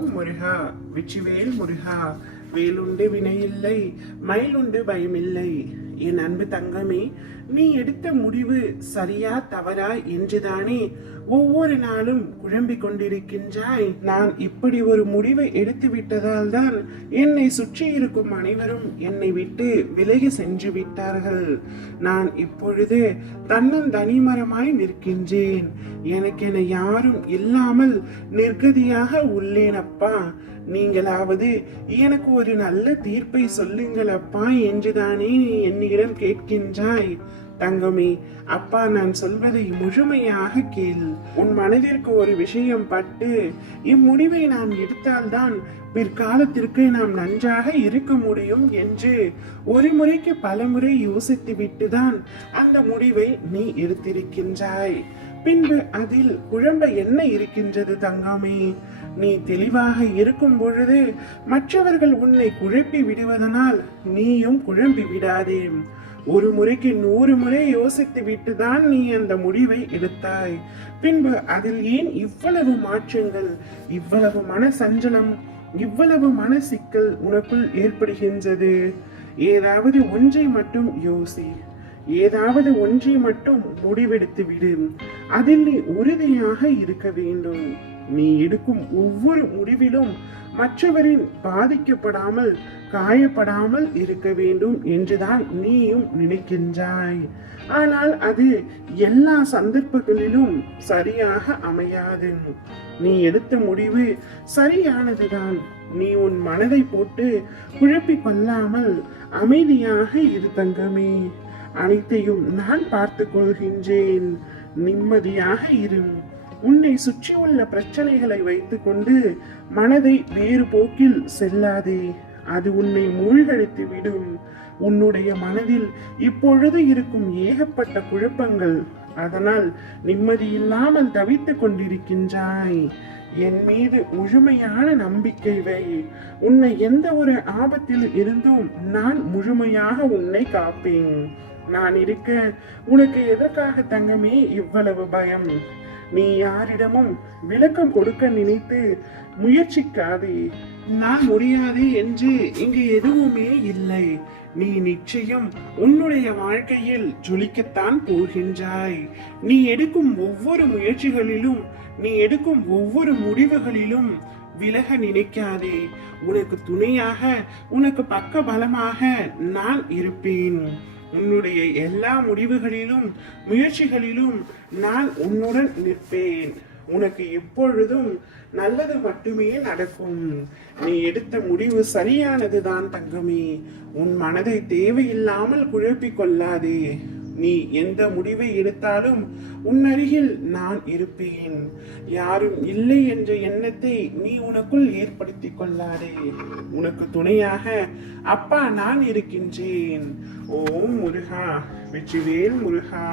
ஓம் முருகா, வெற்றிவேல் முருகா. வேலுண்டு வினையில்லை, மயிலுண்டு பயமில்லை. என் அன்பு தங்கமே, நீ எடுத்த முடிவு சரியா தவறா என்றுதானே ஒவ்வொரு நாளும் குழம்பிக் கொண்டிருக்கின்றாய். நான் இப்படி ஒரு முடிவை எடுத்து விட்டதால் தான் என்னை சுற்றி இருக்கும் அனைவரும் என்னை விட்டு விலகி சென்று விட்டார்கள். நான் இப்பொழுது தன்னந்தனிமரமாய் நிற்கின்றேன். எனக்கென யாரும் இல்லாமல் நிர்கதியாக உள்ளேனப்பா. நீங்களாவது எனக்கு ஒரு நல்ல தீர்ப்பை சொல்லுங்கள் அப்பா என்றுதானே நீ என்னிடம் கேட்கின்றாய். தங்கமே, அப்பா நான் சொல்வதை முழுமையாக கேள். உன் மனதிற்கு ஒரு விஷயம் பட்டு இம்முடிவை நாம் எடுத்தால்தான் பிற்காலத்திற்கு நாம் நன்றாக இருக்க முடியும் என்று ஒரு முறைக்கு பல முறை யோசித்து விட்டுதான் அந்த முடிவை நீ எடுத்திருக்கின்றாய். பின்பு அதில் குழம்ப என்ன இருக்கின்றது தங்கமே? நீ தெளிவாக இருக்கும் பொழுது மற்றவர்கள் உன்னை குழப்பி விடுவதனால் நீயும் குழம்பி விடாதே. ஒரு முறைக்கு 100 முறை யோசித்து விட்டுதான் நீ அந்த முடிவை எடுத்தாய். பின்பு அதில் ஏன் இவ்வளவு மாற்றங்கள், இவ்வளவு மன சஞ்சலம், இவ்வளவு மன சிக்கல் உனக்குள் ஏற்படுகின்றது? ஏதாவது ஒன்றை மட்டும் யோசி, ஏதாவது ஒன்றை மட்டும் முடிவெடுத்து விடு. அதில் நீ உறுதியாக இருக்க வேண்டும். நீ எடுக்கும் ஒவ்வொரு முடிவிலும் மற்றவரின் பாதிக்கப்படாமல், காயப்படாமல் இருக்க வேண்டும் என்றுதான் நீயும் நினைக்கின்றாய். ஆனால் அது எல்லா சந்தர்ப்பங்களிலும் சரியாக அமையாது. நீ எடுத்த முடிவு சரியானதுதான். நீ உன் மனதை போட்டு குழப்பிக் கொள்ளாமல் அமைதியாக இரு தங்கமே. அனைத்தையும் நான் பார்த்துக் கொள்கின்றேன். நிம்மதியாக இரு. உன்னை சுற்றியுள்ள பிரச்சனைகளை வைத்துக் கொண்டு மனதை வேறு போக்கில் செல்லாதே. அது உன்னை மூழ்கடித்து விடும். உன்னுடைய மனதில் இப்பொழுது இருக்கும் ஏகப்பட்ட குழப்பங்கள், அதனால் நிம்மதியில்லாமல் தவித்துக் கொண்டிருக்கின்றாய். என் மீது முழுமையான நம்பிக்கை வை. உன்னை எந்த ஒரு ஆபத்தில் இருந்தும் நான் முழுமையாக உன்னை காப்பேன். நான் இருக்க உனக்கு எதற்காக தங்கமே இவ்வளவு பயம்? நீ யாரிடமும் விளக்கம் கொடுக்க நினைத்து முயற்சிக்காதே. நான் முடியாது என்று இங்கு எதுவுமே இல்லை. நீ நிச்சயம் உன்னுடைய வாழ்க்கையில் ஜொலிக்கத்தான் போகின்றாய். நீ எடுக்கும் ஒவ்வொரு முயற்சிகளிலும், நீ எடுக்கும் ஒவ்வொரு முடிவுகளிலும் விலக நினைக்காதே. உனக்கு துணையாக, உனக்கு பக்க பலமாக நான் இருப்பேன். உன்னுடைய எல்லா முடிவுகளிலும், முயற்சிகளிலும் நான் உன்னுடன் நிற்பேன். உனக்கு எப்பொழுதும் நல்லது மட்டுமே நடக்கும். நீ எடுத்த முடிவு சரியானதுதான் தங்கமே. உன் மனதை தேவையில்லாமல் குழப்பிக் கொள்ளாதே. நீ எந்த முடிவை எடுத்தாலும் உன் அருகில் நான் இருப்பேன். யாரும் இல்லை என்ற எண்ணத்தை நீ உனக்குள் ஏற்படுத்திக் கொள்ளாதே. உனக்கு துணையாக அப்பா நான் இருக்கின்றேன். ஓம் முருகா, வெற்றிவேல் முருகா.